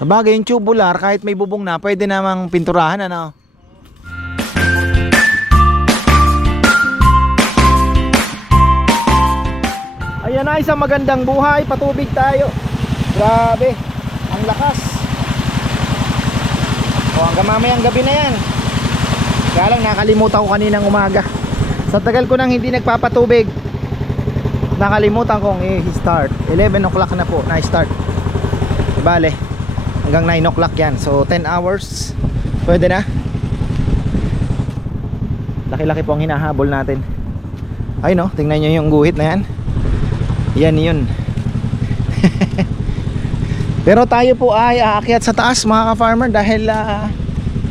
Sabagay yung tubular, kahit may bubong na, pwede namang pinturahan, ano? Ayan na, isang magandang buhay, patubig tayo. Grabe, ang lakas. O, hanggang mamayang gabi na yan. Kaya lang nakalimutan ko kaninang umaga. Sa tagal ko nang hindi nagpapatubig, nakalimutan kong i-start. 11 o'clock na po, na-start. Bale, hanggang 9 o'clock yan. So 10 hours, pwede na. Laki-laki po ang hinahabol natin. Ay no, tingnan nyo yung guhit na yan. Yan yun. Pero tayo po ay aakyat sa taas mga ka-farmer, dahil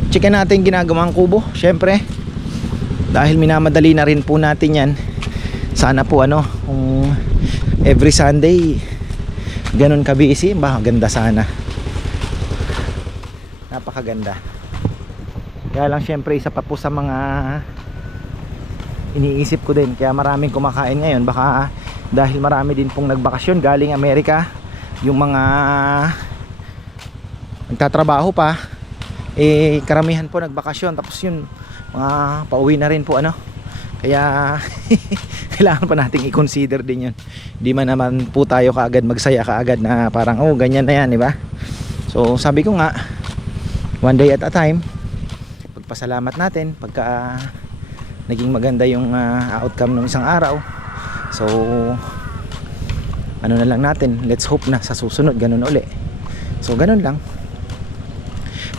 chicken natin ginagawang kubo. Syempre, dahil minamadali na rin po natin yan. Sana po ano, kung every Sunday ganun ka busy, ganda sana. Napakaganda. Kaya lang syempre, isa pa po sa mga iniisip ko din, kaya maraming kumakain ngayon, baka dahil marami din pong nagbakasyon galing Amerika, yung mga nagtatrabaho pa, karamihan po nagbakasyon, tapos yun mga pauwi na rin po, ano. Kaya kailangan pa nating i-consider din yun. Di man naman po tayo kaagad magsaya kaagad na parang oh ganyan na yan, di ba? So sabi ko nga, one day at a time. Pagpasalamat natin pagka naging maganda yung outcome ng isang araw. So ano na lang natin, let's hope na sa susunod ganun uli. So ganun lang.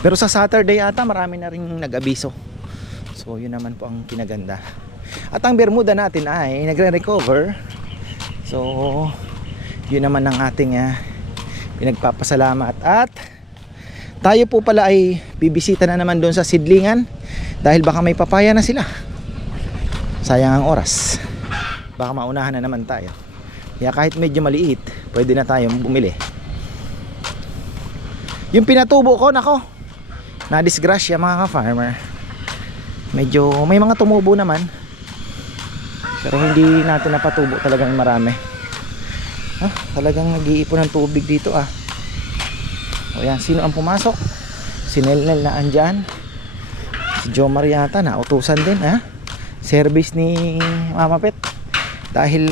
Pero sa Saturday ata marami na ring nag-abiso. So yun naman po ang kinaganda. At ang Bermuda natin ay nagre-recover. So yun naman ang ating pinagpapasalamat. At tayo po pala ay bibisita na naman doon sa sidlingan, dahil baka may papaya na sila. Sayang ang oras, baka maunahan na naman tayo. Kaya kahit medyo maliit, pwede na tayong bumili. Yung pinatubo ko, nako, na disgrasya mga ka-farmer. Medyo may mga tumubo naman, pero hindi natin napatubo talagang marami. Talagang nag-iipon ng tubig dito O yan, sino ang pumasok? Si Nelnel na andyan. Si Jomar yata na utusan din, service ni Mama Pet, dahil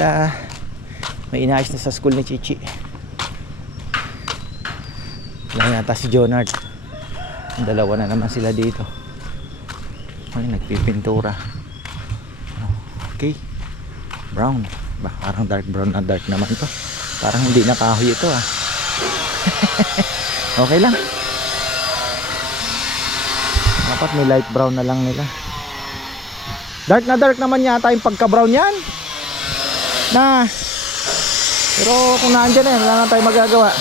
may inayos na sa school ni Chichi. Lang yata si Jonard. Dalawa na naman sila dito. Ay, nagpipintura. Okay, brown. Parang dark brown na dark naman to. Parang hindi na kahoy ito Okay lang. Dapat may light brown na lang nila. Dark na dark naman yata yung pagka brown yan pero kung naandyan na yan, wala na tayo magagawa.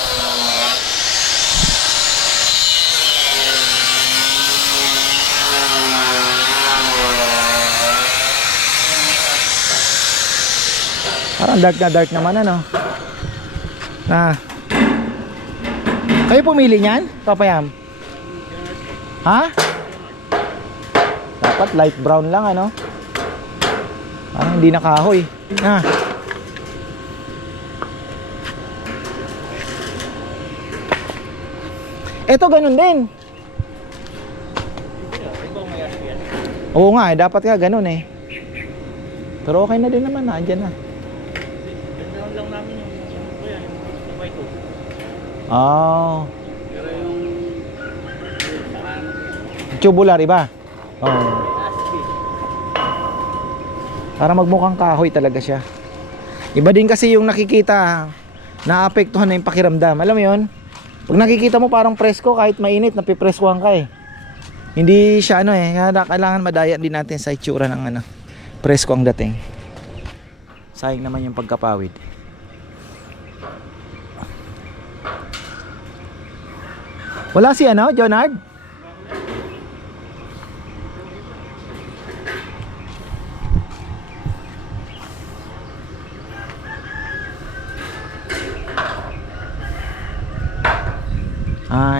Parang dark na dark naman, ano. Kayo pumili niyan, Papayam? Dapat light brown lang, ano. Parang hindi nakahoy. Ito ganun din. Oo nga, dapat nga ganun Pero okay na din naman, andyan na. Ganda lang namin yung white. Pero yung tubular iba. Para magmukhang kahoy talaga siya. Iba din kasi yung nakikita, naapektuhan na yung pakiramdam. Alam mo yun? Pag nakikita mo parang presko, kahit mainit, napipreskuhan ka Hindi siya kaya kailangan madaya din natin sa itsura ng presko ang dating. Sayang naman yung pagkapawid. Wala si Jonard?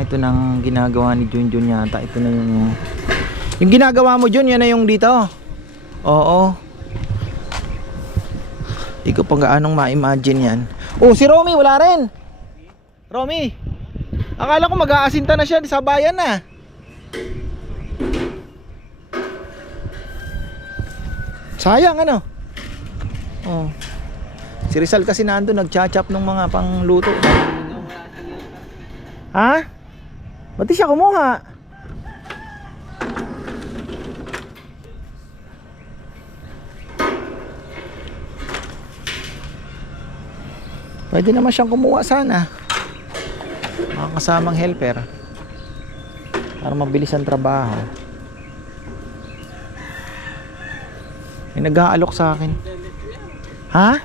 Ito nang ginagawa ni Junjun yata. Ito na yung ginagawa mo, Jun, yan na yung dito. Oo. Di ko pa gaanong ma-imagine yan. Oh, si Romy wala rin. Romy, Akala ko mag-aasinta na siya sa bayan na. Sayang ano. Oh. Si Rizal kasi nandun nagcha-chop ng mga pangluto. Ha? Ba't di siya kumuha? Pwede naman siyang kumuha sana. Mga kasamang helper. Para mabilis ang trabaho. May nag-aalok sa akin. Ha?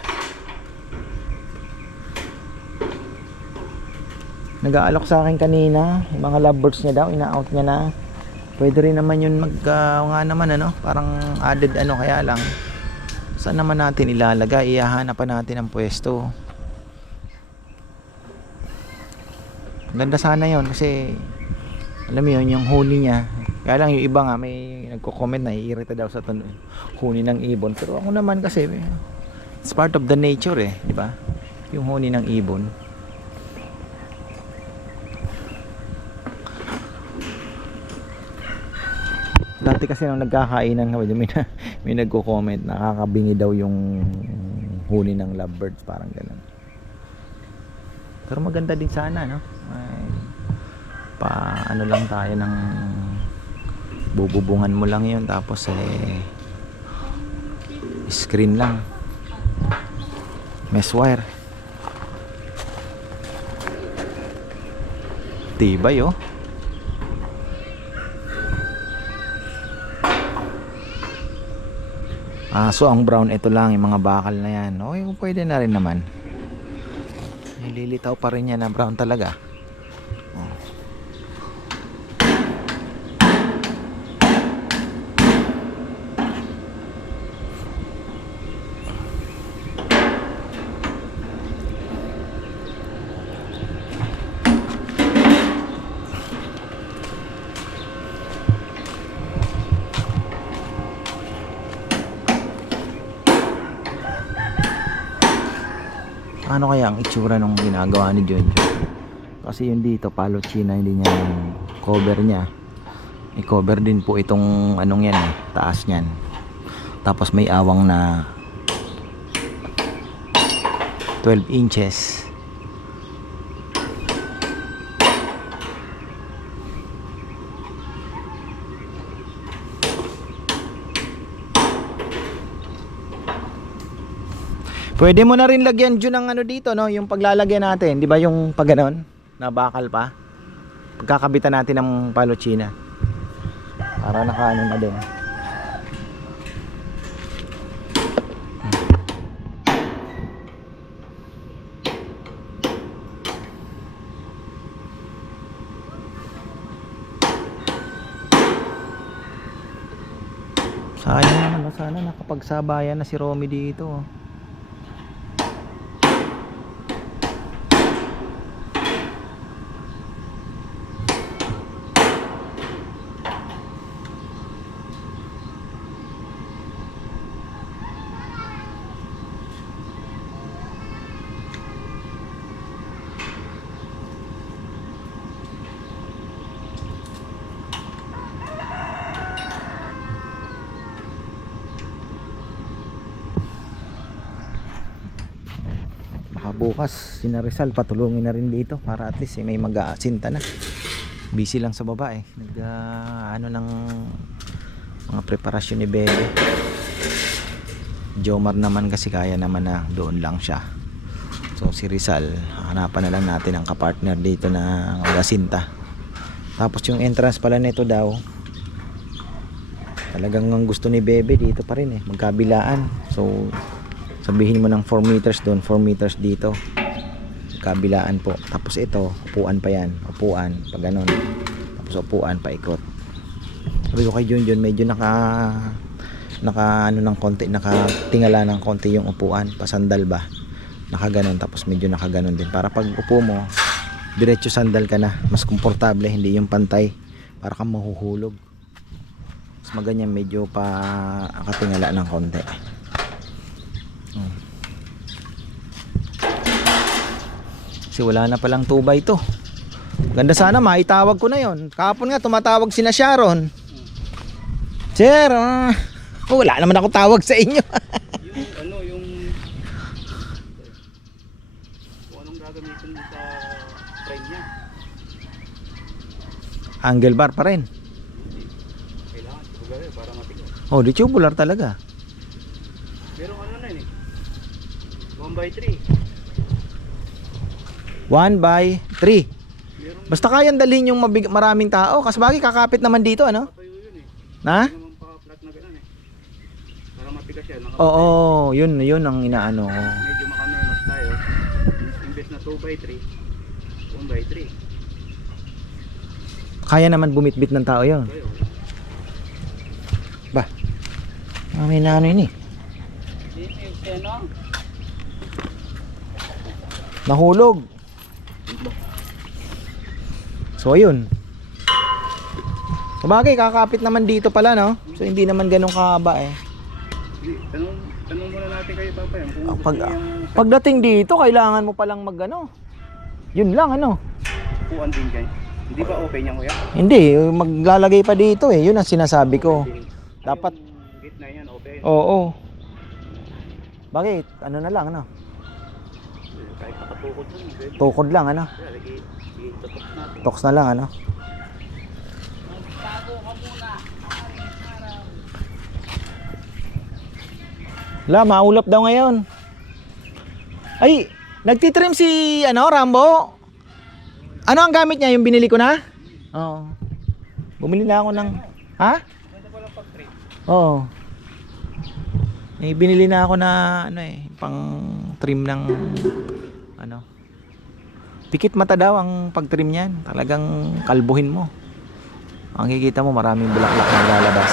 Nag-aalok sa akin kanina. Yung mga lovebirds niya daw, ina-out niya na. Pwede rin naman yun nga naman ano, parang added ano, kaya lang saan naman natin ilalagay? Ihahanap pa natin ang pwesto. Ganda sana yon kasi alam mo yun, yung huni niya. Kaya lang yung iba nga may nagko-comment na iirita daw sa huni ng ibon. Pero ako naman kasi it's part of the nature eh, di ba? Yung huni ng ibon. Dati kasi nung nagkakainan may nagko-comment nakakabingi daw yung huni ng lovebirds, parang ganun. Pero maganda din sana no. Ano lang tayo ng bububungan mo lang yun tapos screen lang, mesh wire, tibay oh. So ang brown ito lang, yung mga bakal na yan okay, pwede na rin naman. Nililitaw pa rin yan na brown talaga. Ano kaya ang itsura nung ginagawa ni Jonjo? Kasi yun dito, Palochina, hindi niya yung cover niya. May cover din po itong anong yan eh, taas niyan. Tapos may awang na 12 inches. Pwede mo na rin lagyan dyan ng ano dito no, yung paglalagyan natin, di ba yung pag ganon, na bakal pa. Pagkakabitan natin ng Palochina. Para nakaano na din. Sayang naman, sana nakapagsabayan na si Romy dito. Bukas si Rizal patulungin na rin dito para at least may mag-aasinta na. Busy lang sa baba eh. Ano ng mga preparasyon ni Bebe. Jomar naman kasi kaya naman na doon lang siya. So si Rizal, hanapan na lang natin ang kapartner dito na mag-asinta. Tapos yung entrance pala nito daw, talagang ang gusto ni Bebe dito pa rin eh, magkabilaan. So sabihin mo ng 4 meters doon, 4 meters dito, kabilaan po. Tapos ito, upuan pa yan, upuan pa ganon, tapos upuan pa ikot. Sabi ko kay Junjun, medyo naka ano ng konti, nakatingala ng konti yung upuan, pasandal ba, nakaganon, tapos medyo nakaganon din para pag upo mo diretso sandal ka na, mas komportable, hindi yung pantay para kang mahuhulog. Mas maganyan, medyo pa nakatingala ng konti. Kasi wala na palang 2x2. Ganda sana maitawag ko na yon. Kahapon nga tumatawag si na Sharon. Sir, wala naman ako tawag sa inyo. yung kung anong gagamitin mo sa frame niya. Angle bar pa rin. Kailangan tubular para matigas. Oh, di tubular talaga. Pero ano na yun 1x3. 1x3. Meron Basta kayang dalhin yung maraming tao. Kasi bagay kakapit naman dito, ano? tayo yun Na? Hindi naman pa-flat na gano'n para matigas yan. Oo, yun ang inaano ko. Medyo makamenos tayo. Imbes na 2x3, 1x3. Kaya naman bumitbit ng tao yon. Kayo. Ba? May naano yun eh. Ano? Nahulog. So ayun. Sabagay kakapit naman dito pala, no? So hindi naman ganun kahaba eh. Tanong muna natin kayo Papa yan. Kung Pag, gusto niyang pagdating dito kailangan mo palang magano. Yun lang ano. upuan din kayo. Hindi ba okay niya kuya? Hindi, maglalagay pa dito eh. Yun ang sinasabi ko. Dapat Yung gitna yan open. oo. Bakit? Ano na lang ano? Kahit nakatukod nun. Pwede. Tukod lang ano? Kaya i-totok natin. Toks na lang ano? Wala, maulap daw ngayon. Ay, nagtitrim si ano, Rambo. Ano ang gamit niya? Yung binili ko na? Oo. Bumili na ako ng ha? Ganda pala pag-trip. Oo. Eh, binili na ako na ano eh, pang trim ng ano. Pikit mata daw ang pag-trim niyan. Talagang kalbuhin mo. Ang kikita mo maraming bulaklak na lalabas.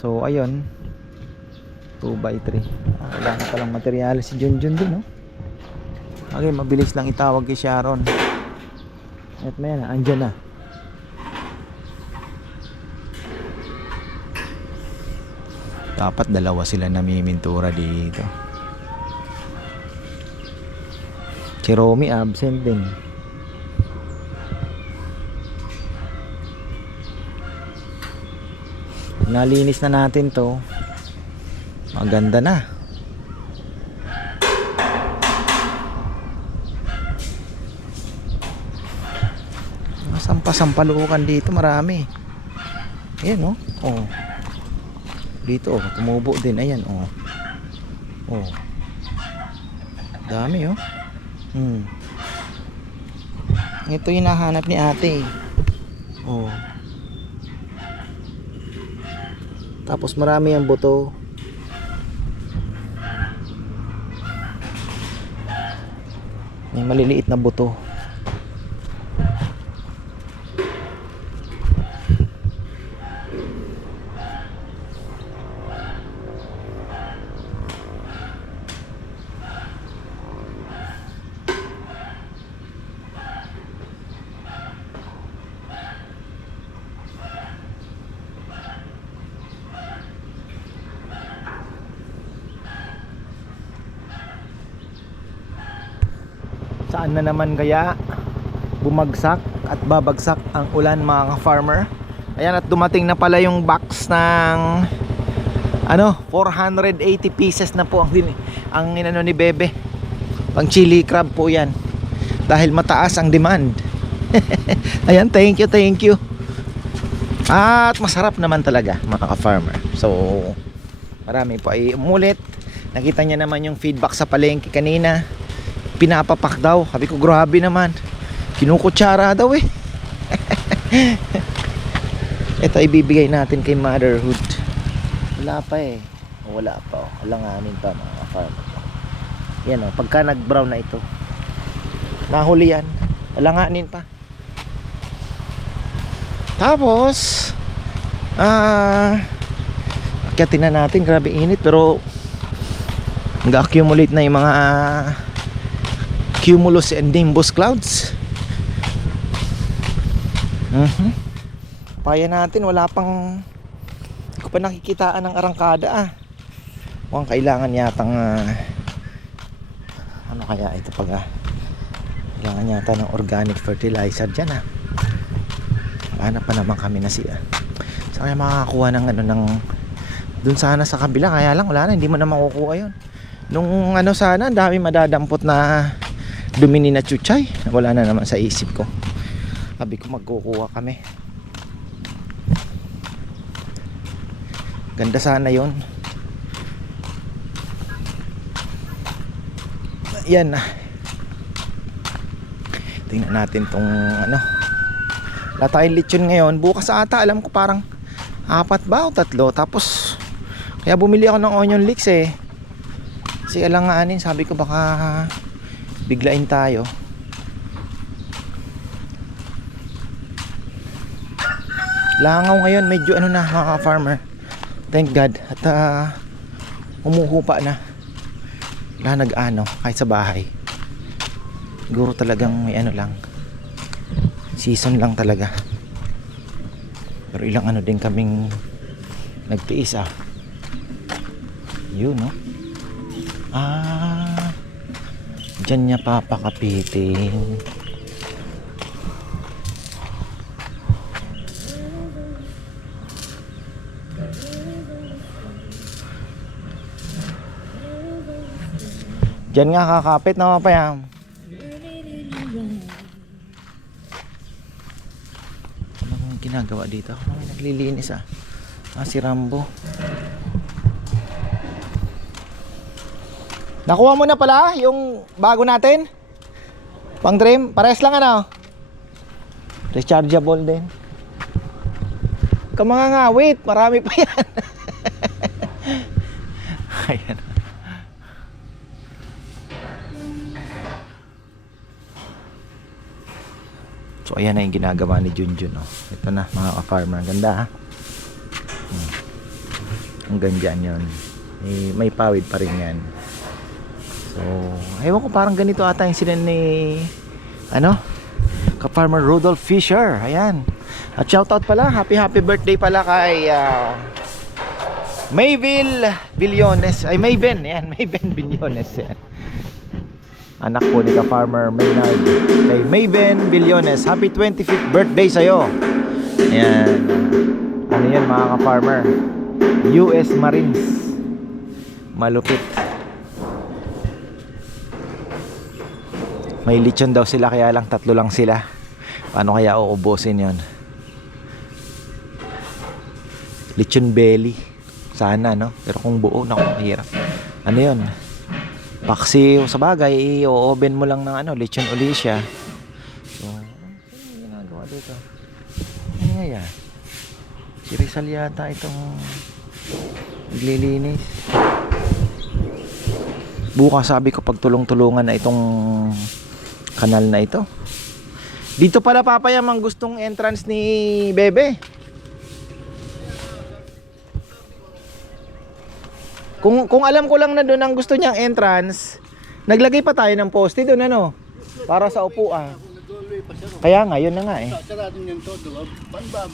So ayun, 2x3. Wala na palang materyales si Junjun din, no? Okay, mabilis lang itawag kay Sharon. At maya na, andyan na. Dapat dalawa sila namimintura dito. Si Romy absent din. Nalinis na natin to. Maganda na. Sampalukan dito marami. Ayan oh. Oh. Dito oh, tumubo din. Ayan oh. Oh. Dami oh. Ito yung hinahanap ni ate. Oh. Tapos marami ang buto. May maliliit na buto. Saan na naman kaya bumagsak at babagsak ang ulan mga farmer? Ayan, at dumating na pala yung box ng ano, 480 pieces na po ang inano ni Bebe. Pang chili crab po yan. Dahil mataas ang demand. Ayan, thank you. At masarap naman talaga mga farmer. So marami po ay umulit. Nakita niya naman yung feedback sa palengke kanina. Pinapapak daw. Sabi ko grabe naman. Kinukutsara daw eh. Ito ibibigay natin kay Motherhood. Wala pa eh. Wala pa oh. Alanganin pa mga farmer. Yan oh. Pagka nag brown na ito, nahuli yan. Alanganin pa. Tapos akyatin na natin. Grabe init. Pero nag-accumulate na yung mga cumulus and nimbus clouds. Paya natin, wala pang, hindi ko pa nakikitaan ng arangkada Mukhang kailangan yatang Ano kaya ito pag kailangan yata ng organic fertilizer dyan hanap pa naman kami na siya. Saan kaya makakakuha ng ano ng dun sana sa kabila, kaya lang wala na, hindi mo na makukuha yun. Nung ano sana, ang dami madadampot na dumini na chuchay. Wala na naman sa isip ko. Sabi ko magkukuha kami. Ganda sana yun. Yan na. Tingnan natin tong ano. Wala tayong lechon ngayon. Bukas ata alam ko parang 4 ba o 3. Tapos kaya bumili ako ng onion leeks kasi alanganin, sabi ko baka biglain tayo. Langaw ngayon, medyo ano na mga farmer. Thank God. At umuhupa na. Wala nag-ano kahit sa bahay. Siguro talagang may ano lang, season lang talaga. Pero ilang ano din kaming nagtiis yun no. Diyan niya papakapitin. Diyan nga kakapit na mapayam. Ano ginagawa dito? May naglilinis si Rambo. Nakuha mo na pala yung bago natin? Pang trim? Pares lang ano? Rechargeable din. Kamangangawit, marami pa yan. Ayan. So ayan na yung ginagawa ni Junjun Ito na mga ka-farmer. Ganda Hanggang dyan yun. May pawid pa rin yan. So, ewan ko parang ganito ata yung sila ni ka-farmer Rudolph Fisher. Ayan. At shoutout pala, happy birthday pala kay Mayville Villones. Ay, Mayben. Ayan, Mayben Villones. Ayan. Anak po ni ka-farmer Maynard. Kay Mayben Villones. Happy 25th birthday sa'yo. Ayan. Ano yan mga ka-farmer? US Marines. Malupit. May lechon daw sila, kaya lang 3 lang sila. Paano kaya uubusin yon? Lechon belly sana no, pero kung buo na mahirap. Ano yon? Paksiw sa bagay, i-oven mo lang ng lechon uli siya. So, ano ginagawa dito? Ano nga yan? Si Rizal yata itong naglilinis. Bukas sabi ko pagtulong-tulungan na itong kanal na ito. Dito pala papayam ang gustong entrance ni Bebe. Kung alam ko lang na doon ang gusto niyang entrance, naglagay pa tayo ng poste doon para sa upuan. Kaya nga, yun na nga Sarado niyan to,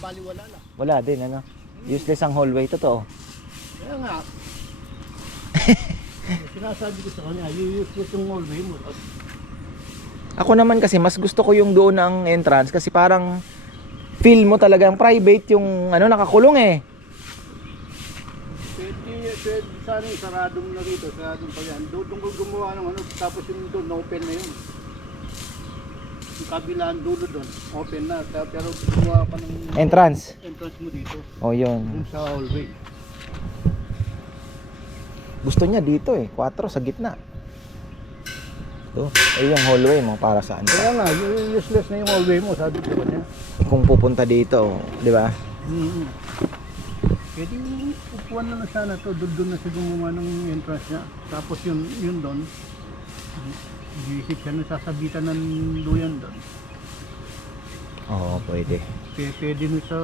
baliwala lang. Wala din useless ang hallway, totoo. Kaya nga. Sinasabi ko sa kanya, useless yung hallway mo. Ako naman kasi mas gusto ko yung doon ang entrance kasi parang feel mo talagang private yung nakakulong Pwede sana yung saradong na rito, saradong pa yan. Doon ko gumawa ng tapos yung doon, open na yun. Yung kabilaan dulo doon, open na. Pero gumawa pa ng entrance mo dito. Oh, yun. Doon sa hallway. Gusto niya dito 4 sa gitna. Ito, yung hallway mo para saan pa? Kaya nga, useless na yung hallway mo, sabi ko niya. Kung pupunta dito, di ba? Pwede upuan na sana to, doon na siya gumawa ng entrance niya. Tapos yun doon, visit siya na sasabitan ng duyan doon. Oo, pwede. Pwede mo sa,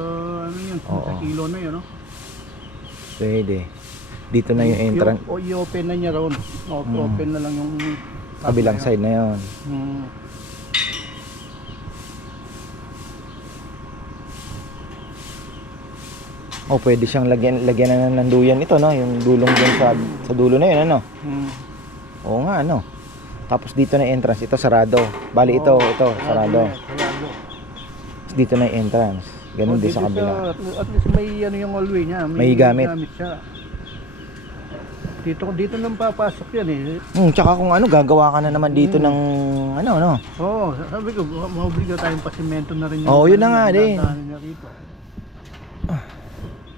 sa kilo na yun, Pwede. Dito na yung entrance. I-open na niya roon. Open na lang yung kabilang side na yun. Pwede siyang lagyan na ng duyan ito, yung dulong dyan sa dulo na yun, Oo nga, Tapos dito na yung entrance, ito sarado. Bali ito, sarado. Sarado. Dito na yung entrance. Ganun din Dito sa kabila. at least may ano yung hallway niya. May gamit. siya. Dito nang papasok yan eh. Tsaka kung ano, gagawa ka na naman dito ng ano. Oo, sabi ko, maobliga tayong pasimento na rin. Oo, yun na nga din. Niya rito.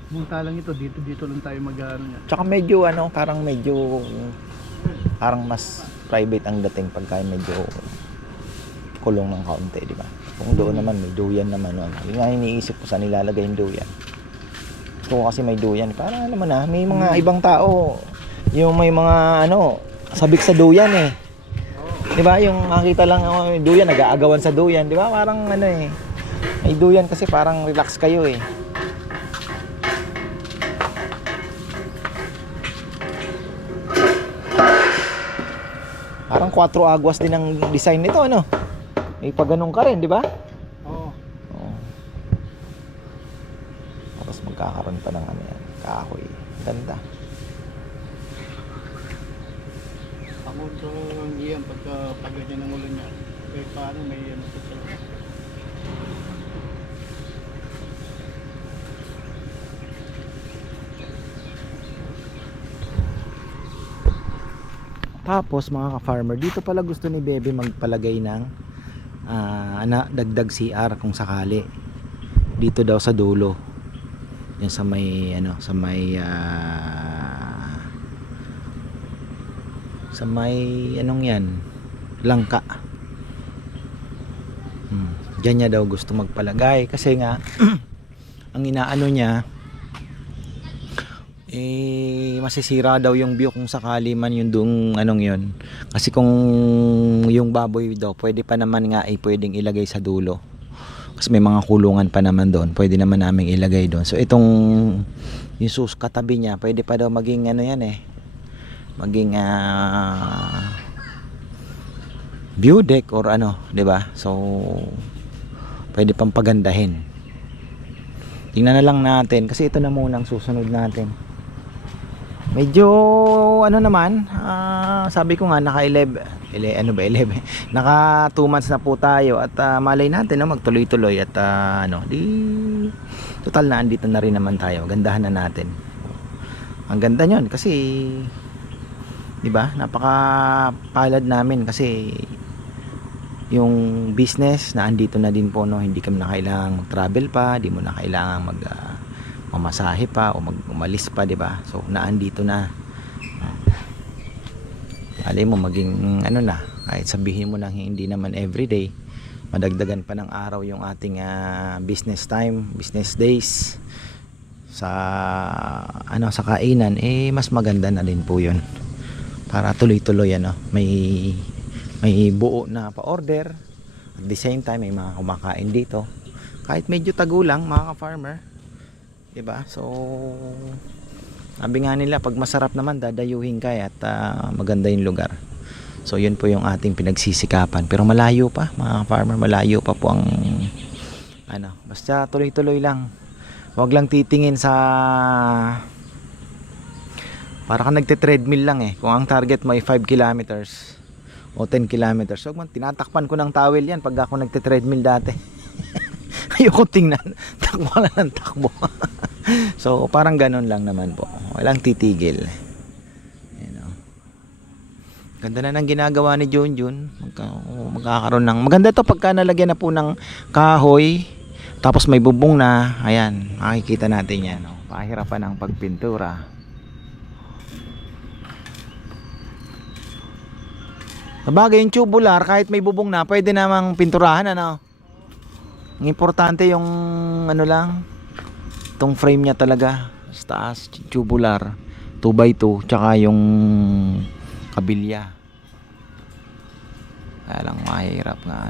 Muntalang ito, dito lang tayo mag-ano niya. Tsaka medyo parang mas private ang dating pagka medyo kulong ng kaunti, di ba? Kung doon naman may duyan naman noon. Yung nga iniisip ko saan nilalagay yung duyan. Gusto ko kasi may duyan. Para naman may mga ibang tao, yung may mga sabik sa duyan eh. Di ba? Yung makita lang yung duyan, nag-aagawan sa duyan. Di ba? Parang may duyan kasi parang relax kayo eh. Parang 4 aguas din ang design nito, May pagganong ka rin, di ba? Oo. Tapos magkakaroon pa ng kahoy. Ganda. Ako sa iyan, pag ganyan ang ulan niya, paano may yan sa Tapos mga ka-farmer, dito pala gusto ni Bebe magpalagay ng dagdag CR kung sakali. Dito daw sa dulo. Yan sa may yan, langka. Diyan niya daw gusto magpalagay kasi nga ang inaano niya masisira daw yung view kung sakali man yung yun. Kasi kung yung baboy daw, pwede pa naman nga pwedeng ilagay sa dulo. Kasi may mga kulungan pa naman doon. Pwede naman namin ilagay doon. So itong yung katabi niya, pwede pa daw maging maging view deck or 'di ba? So pwede pang pagandahin. Tingnan na lang natin kasi ito na muna ang susunod natin. Medyo naman, sabi ko nga naka 11 naka 2 months na po tayo at malay natin magtuloy-tuloy at total na andito na rin naman tayo. Gandahan na natin. Ang ganda niyon kasi 'di ba? Napakapalad namin kasi yung business na andito na din po, hindi kami na kailangang mag-travel pa, di mo na kailangang mamasahe pa o umalis pa, di ba? So naandito na. Alay mo maging kahit sabihin mo nang hindi naman everyday, madagdagan pa ng araw yung ating business time, business days sa sa kainan, mas maganda na din po 'yun. Para tuloy-tuloy may buo na pa-order. At the same time, may mga kumakain dito. Kahit medyo tagulang, mga ka-farmer. Diba? So, sabi nga nila, pag masarap naman, dadayuhin ka at maganda yung lugar. So, yun po yung ating pinagsisikapan. Pero malayo pa, mga ka-farmer, malayo pa po ang basta tuloy-tuloy lang. Huwag lang titingin sa para ka nagte-treadmill lang Kung ang target mo ay 5 kilometers o 10 kilometers. So, tinatakpan ko ng towel yan pag ako nagte-treadmill dati. Ayoko tingnan. Takbo lang ng takbo. So, parang ganun lang naman po. Walang titigil. Ganda na ng ginagawa ni Junjun. Magkakaroon ng... Maganda to pagka nalagyan na po ng kahoy. Tapos may bubong na. Ayan. Makikita natin yan. Pahirapan ng pagpintura. Sabagay yung tubular, kahit may bubong na, pwede namang pinturahan, Ang importante yung, lang, itong frame niya talaga, sa taas, tubular, 2x2, tsaka yung kabilya. Kaya lang mahirap nga,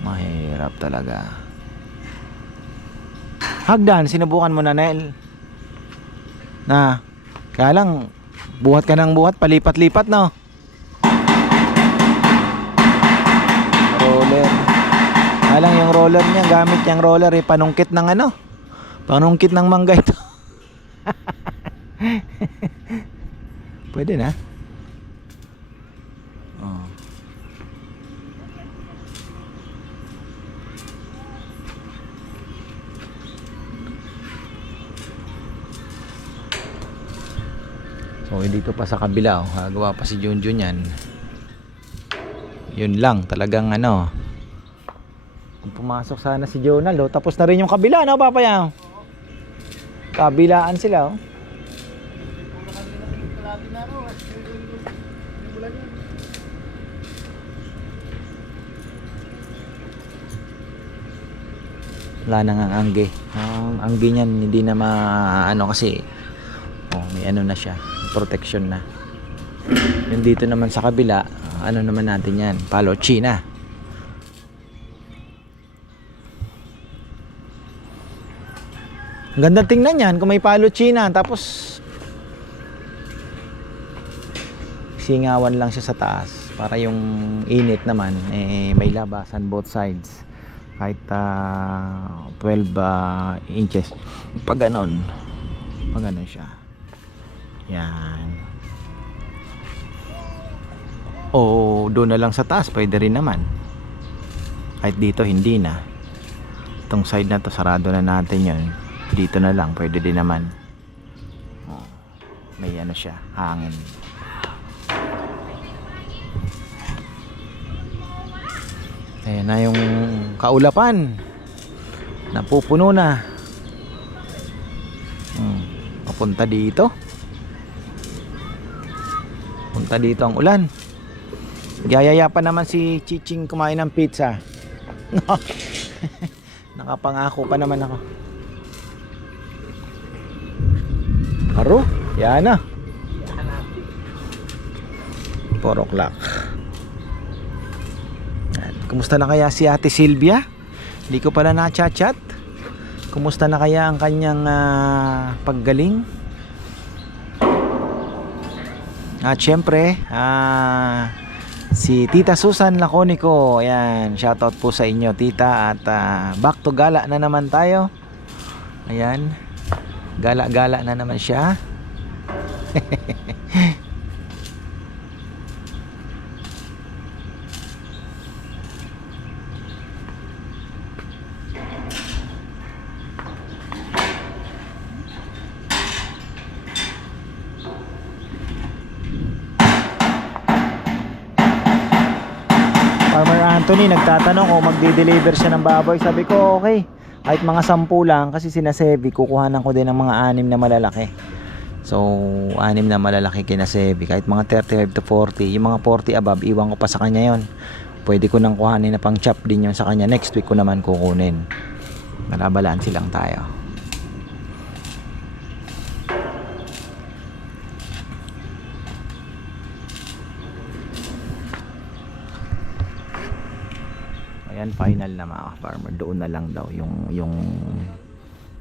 Mahirap talaga. Hagdan, sinubukan mo na, Nel? Kaya lang, buhat ka ng buhat, palipat-lipat, roller. Alang yung roller niya, gamit yung roller panungkit ng panungkit ng mangga ito. Pwede na. Oh. So dito pa sa kabila, gagawa pa si Junjun yan. Yun lang, talagang ano. Kung pumasok sana si Jonal, tapos na rin yung kabila, no, Papaya? Kabilaan sila, oh. Wala na nga ang angge. Ang angge niyan hindi na ano kasi may ano na siya, protection na. Yung dito naman sa kabila, ano naman natin yan, palo China. Ganda tingnan yan kung may palo China, tapos singawan lang siya sa taas para yung init naman may labasan both sides kahit 12 inches pag ganon siya. Yan. O doon na lang sa taas pwede rin naman, kahit dito hindi na. Itong side na to sarado na natin yun, dito na lang pwede din naman. May ano siya, hangin. Ayan na yung kaulapan, napupuno na. Papunta dito, punta dito ang ulan. Gayaya pa naman si Chiching kumain ng pizza. Nakapangako pa naman ako. Aro, yan na. 4 o'clock. Kumusta na kaya si Ate Sylvia? Hindi ko pala na-chat-chat. Kumusta na kaya ang kanyang paggaling? At syempre, si Tita Susan Laconico. Ayan, shoutout po sa inyo, Tita. At back to gala na naman tayo. Ayan, gala-gala na naman siya. Farmer Anthony nagtatanong kung magdi-deliver siya ng baboy. Sabi ko okay, kahit mga 10 lang, kasi sinasebi kukuhanan ko din ng mga 6 na malalaki. So 6 na malalaki kinasebi, kahit mga 35 to 40. Yung mga 40 above, iwan ko pa sa kanya yon. Pwede ko nang kuhanin na pang chop din yun sa kanya. Next week ko naman kukunin. Malabalaan silang tayo. Ayan, final na mga farmer. Doon na lang daw yung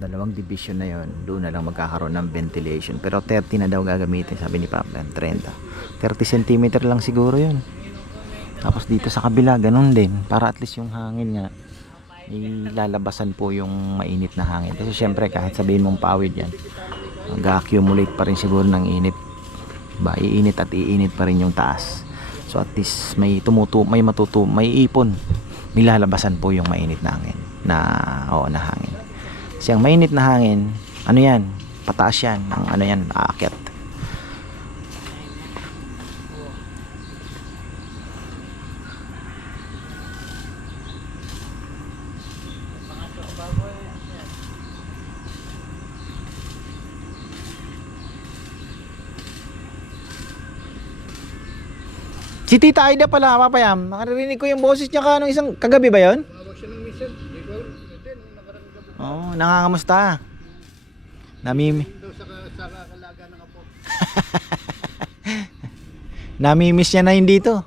dalawang division na yon, doon na lang magkakaroon ng ventilation. Pero 30 na daw gagamitin, sabi ni Papa. 30 cm lang siguro yun. Tapos dito sa kabila ganun din, para at least yung hangin nga ilalabasan po yung mainit na hangin. Kasi syempre kahit sabihin mong pawid yan, mag-accumulate pa rin siguro ng init ba, iinit at iinit pa rin yung taas. So at least may ipon, nilalabasan po yung mainit na hangin na hangin. Kasi ang mainit na hangin, ano yan, pataas yan, ang ano yan, aakyat. Si Tita Aida pala, Papayam. Nakarinig ko yung boses niya isang kagabi ba yun? Tawag siya ng mission. Hindi ko, nakarang gabi. Oo, nangangamusta. Sa kalaga ng apo. Namimiss niya na yun dito.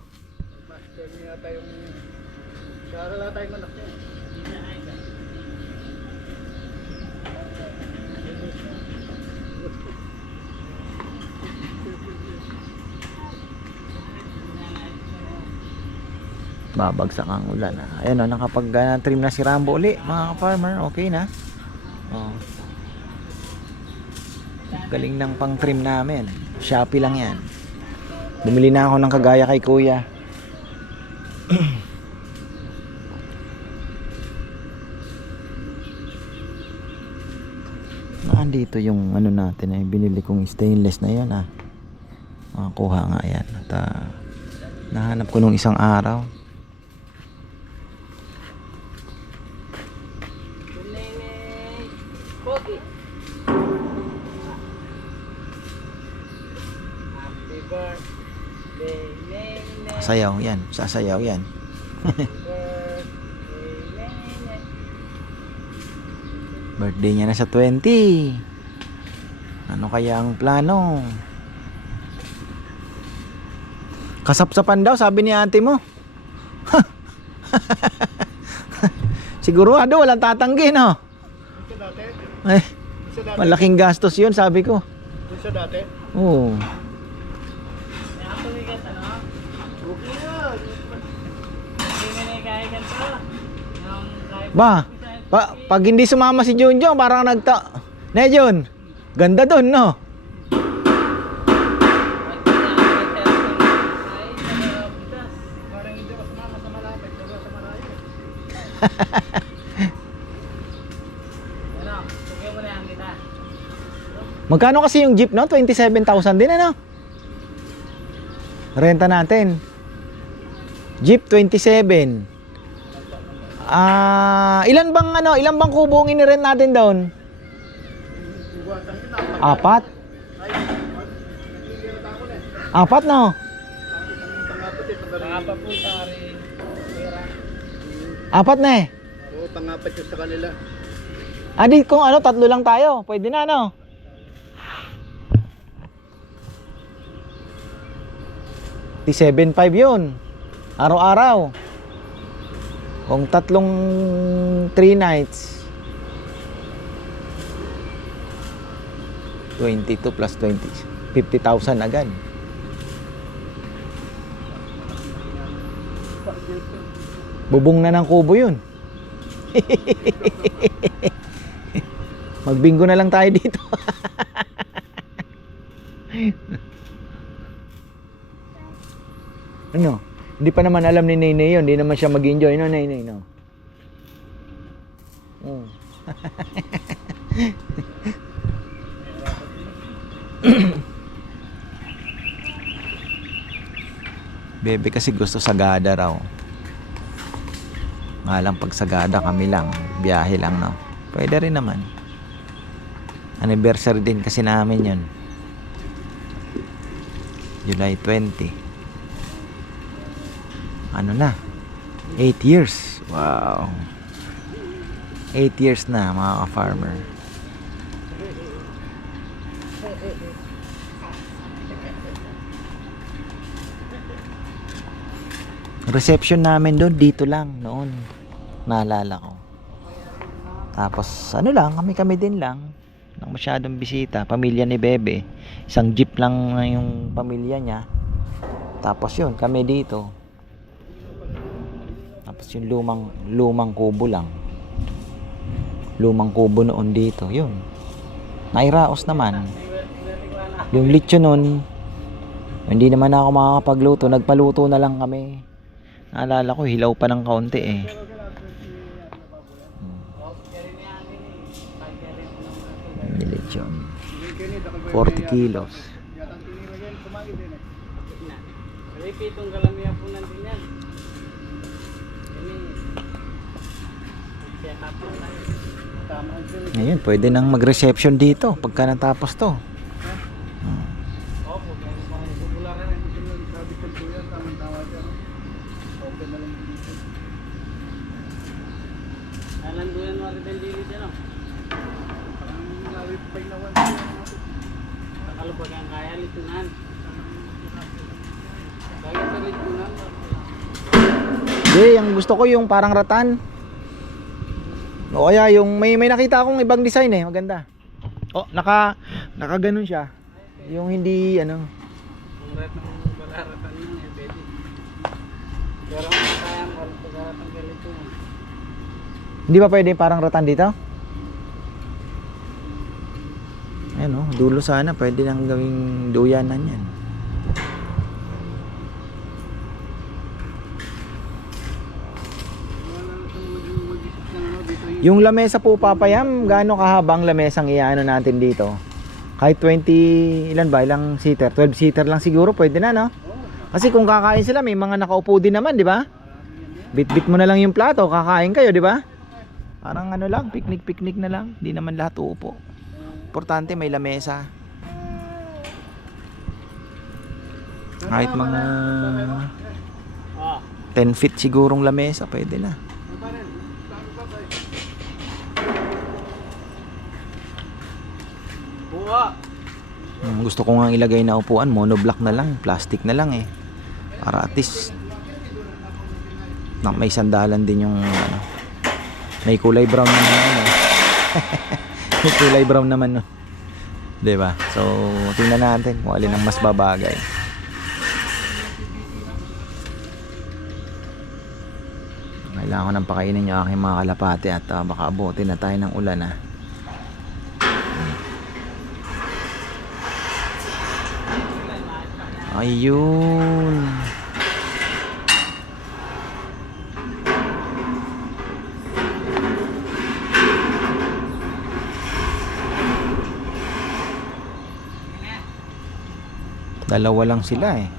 Master niya tayong, sa wala tayong anak niya. Babagsak ang ulan. Ayan o, nakapag-trim na si Rambo uli, mga farmer. Okay na. Oh. Galing ng pang-trim namin. Shopee lang yan. Bumili na ako ng kagaya kay kuya. Nandito yung ano natin ay binili kong stainless na yan ah. Makakuha nga yan. At nahanap ko nung isang araw. Sayaw yan, sasayaw yan. Birthday niya na sa 20. Ano kaya ang plano? Kasapsapan daw sabi ni ate mo. Sigurado walang tatanggi no. Ito dati? Eh, Ito dati? malaking gastos 'yun sabi ko. Ito dati? Oo. Ba, pag hindi sumama si Junjun, parang Ne Jun, ganda dun, no? Parang hindi ako sumama sa malapit, pero sa malayo. Magkano kasi yung jeep, no? 27,000 din, ano? Renta natin. Jeep 27. Ilan bang kubo ang inirent natin doon? Apat? Apat, no? Apat na eh. Oo, pangapat yung sa kanila. Di kung ano, tatlo lang tayo. Pwede na, no? T75 yun. Araw-araw. Kung tatlong 3 nights 22 plus 20 50,000 agad. Bubong na ng kubo yun. Magbingo na lang tayo dito. Ano? Hindi pa naman alam ni Nene yun. Hindi naman siya mag-enjoy. No, Nene, no? Bebe kasi gusto sagada raw. Nga lang pag sagada kami lang. Biyahe lang, no? Pwede rin naman. Anniversary din kasi namin yun. July 20. Ano na? 8 years. Wow. 8 years na mga ka-farmer. Reception namin doon dito lang noon. Naalala ko. Tapos ano lang, kami din lang. Nang masyadong bisita, pamilya ni Bebe. Isang jeep lang yung pamilya niya. Tapos yun, kami dito. Tapos yung lumang kubo lang. Lumang kubo noon dito, yun. Nairaos naman. Yung lechon nun, hindi naman ako makakapagluto. Nagpaluto na lang kami. Naalala ko, hilaw pa ng kaunti eh. Yung lechon. 40 kilos. Pitong kalamiya po nandun yan. Ngayon, pwede nang mag-reception dito pagka natapos to. Opo, kaya mga popular na ito yung sabi ko po yan, tamang-tama dyan. Open na lang dito. Nalanduyan mo rin ang dili dyan, no? Parang nawipay na one. Nakalupag ang kaya litunan. Kaya sa litunan. Ang gusto ko yung parang ratan. O kaya yung may nakita akong ibang design eh, maganda. Oh, naka ganun siya. Yung hindi ano. Ang rat ng balaratan yun eh, pwede. Pero ang kaya ang balaratan ganito. Hindi ba pwede parang ratan dito? Ayan oh, dulo sana pwede nang gawing duyanan yan. Yung lamesa po papayam, gaano kahaba ang lamesang iano natin dito? Kahit 20, ilan ba? Ilang seater? 12 seater lang siguro, pwede na, no? Kasi kung kakain sila, may mga nakaupo din naman, di ba? Bit-bit mo na lang yung plato, kakain kayo, di ba? Parang ano lang, picnic na lang. Hindi naman lahat uupo. Importante may lamesa. Kahit mga 10 feet sigurong lamesa, pwede na. Gusto ko nga ilagay na upuan, monoblock na lang, plastic na lang eh. Para at least may sandalan din yung ano. May kulay brown naman ano. May kulay brown naman no. 'Di ba? So, tingnan natin kung alin ang mas babagay. Kailangan ko nang pakainin yung aking mga kalapate at baka abutin na tayo ng ulan ha. Ayun. Dalawa lang sila eh.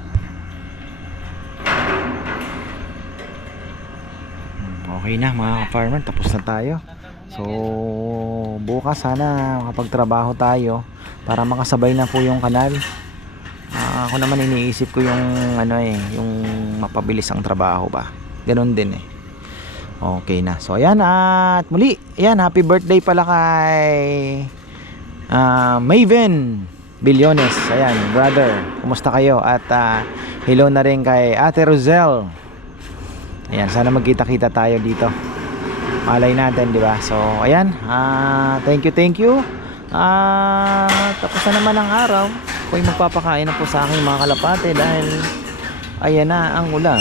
Okay na mga ka-farmer, tapos na tayo. So bukas sana makapagtrabaho tayo para makasabay na po yung kanal. Ako naman iniisip ko yung ano eh, yung mapabilis ang trabaho ba. Ganon din eh. Okay na. So ayan at muli, ayan happy birthday pala kay Maven Billones. Ayan, brother, kumusta kayo? At hello na rin kay Ate Rosel. Ayan, sana magkita-kita tayo dito. Malay natin, di ba? So ayan, thank you. Tapos na naman ang araw. Ako'y magpapakain na po sa aking mga kalapate dahil ayan na ang ulan.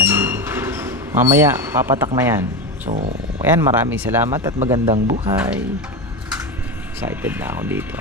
Mamaya papatak na yan. So ayan, maraming salamat at magandang buhay. Excited na ako dito.